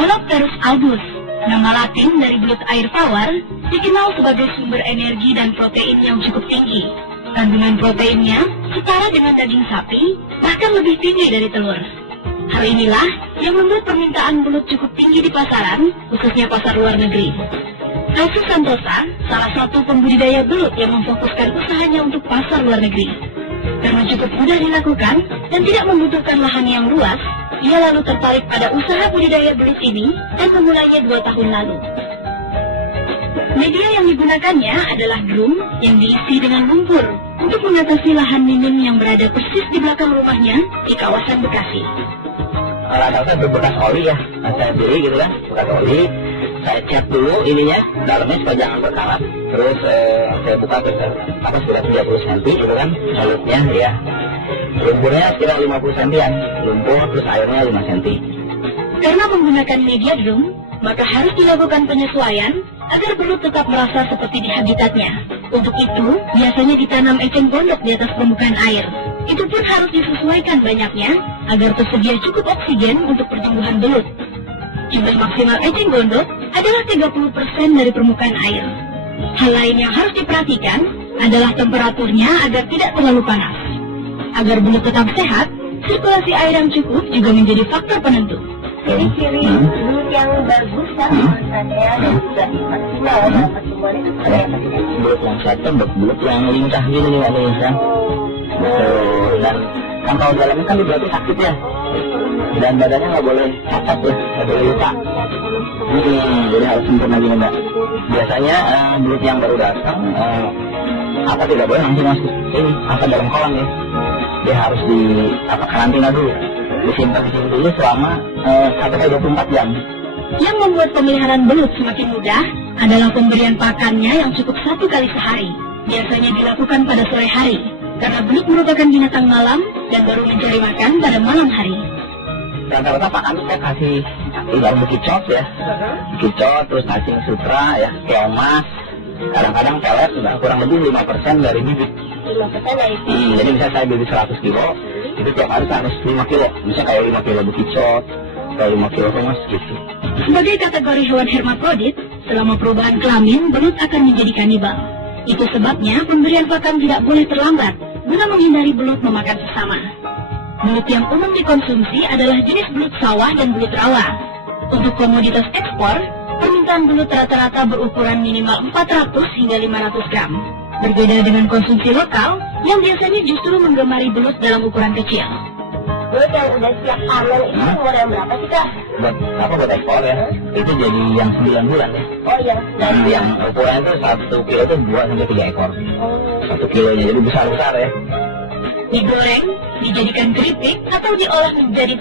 Molopterus albus, nama latin dari belut air tawar, dikenal sebagai sumber energi dan protein yang cukup tinggi. Kandungan proteinnya setara dengan daging sapi, bahkan lebih tinggi dari telur. Hal inilah yang membuat permintaan belut cukup tinggi di pasaran, khususnya pasar luar negeri. Jesus Santosa, salah satu pembudidaya belut yang memfokuskan usahanya untuk pasar luar negeri. Karena cukup mudah dilakukan dan tidak membutuhkan lahan yang luas, ia lalu tertarik pada usaha budidaya belut ini dan memulainya 2 tahun lalu. Media yang digunakannya adalah drum yang diisi dengan lumpur untuk mengatasi lahan minim yang berada persis di belakang rumahnya di kawasan Bekasi. Rata-rata berbekas oli ya, saya beli gitu kan, bekas oli. Saya cat dulu ininya, dalamnya supaya jangan berkarat. Terus saya buka sudah 30 cm gitu kan, mulutnya ya. Lumpurnya sekitar 50 cm-an, lumpur terus airnya 5 cm. Karena menggunakan media drum, maka harus dilakukan penyesuaian agar belut tetap merasa seperti di habitatnya. Untuk itu, biasanya ditanam eceng gondok di atas permukaan air. Itu pun harus disesuaikan banyaknya agar tersedia cukup oksigen untuk pertumbuhan belut. Jumlah maksimal eceng gondok adalah 30% dari permukaan air. Hal lain yang harus diperhatikan adalah temperaturnya agar tidak terlalu panas. Agar belut tetap sehat, sirkulasi air yang cukup juga menjadi faktor penentu. Ciri-ciri belut yang bagus kan makannya dan juga maksimal dalam pertumbuhan itu seperti apa sih? Belut yang sehat, belut yang lincah gini nih kan. Dan kan kalau dalamnya kan berarti sakit ya. Dan badannya nggak boleh cacat ya, nggak boleh luka. Jadi harus sempurna gini mbak. Biasanya belut yang baru datang tidak boleh langsung masuk ini dalam kolam ya. Dia harus di karantina dulu, disimpan di sini dulu selama 1-24 jam. Yang membuat pemeliharaan belut semakin mudah adalah pemberian pakannya yang cukup 1 kali sehari. Biasanya dilakukan pada sore hari, karena belut merupakan binatang malam dan baru mencari makan pada malam hari. Rata-rata pakan itu saya kasih dalam bekicot ya, bekicot terus nasi sutra ya, keomas, kadang-kadang pelet sudah kurang lebih 5% dari bibit. 5% dari bibit. Jadi misalnya saya beli 100 kilo, itu tiap hari harus 5 kilo. Misalnya kayak 5 kilo bekicot, kayak 5 kilo kemas gitu. Sebagai kategori hewan hermafrodit, selama perubahan kelamin, belut akan menjadi kanibal. Itu sebabnya pemberian pakan tidak boleh terlambat, guna menghindari belut memakan sesama. Belut yang umum dikonsumsi adalah jenis belut sawah dan belut rawa. Untuk komoditas ekspor, permintaan belut rata-rata berukuran minimal 400 hingga 500 gram. Berbeda dengan konsumsi lokal, yang biasanya justru menggemari belut dalam ukuran kecil. Belut yang udah siap panen itu umur yang berapa sih kak? Buat ekspor ya, itu jadi yang 9 bulan ya. Oh yang 9 bulan. Yang ukurannya itu 1 kilo itu 2-3 ekor. 1 kilonya, jadi besar-besar ya. Digoreng, dijadikan keripik, atau diolah menjadi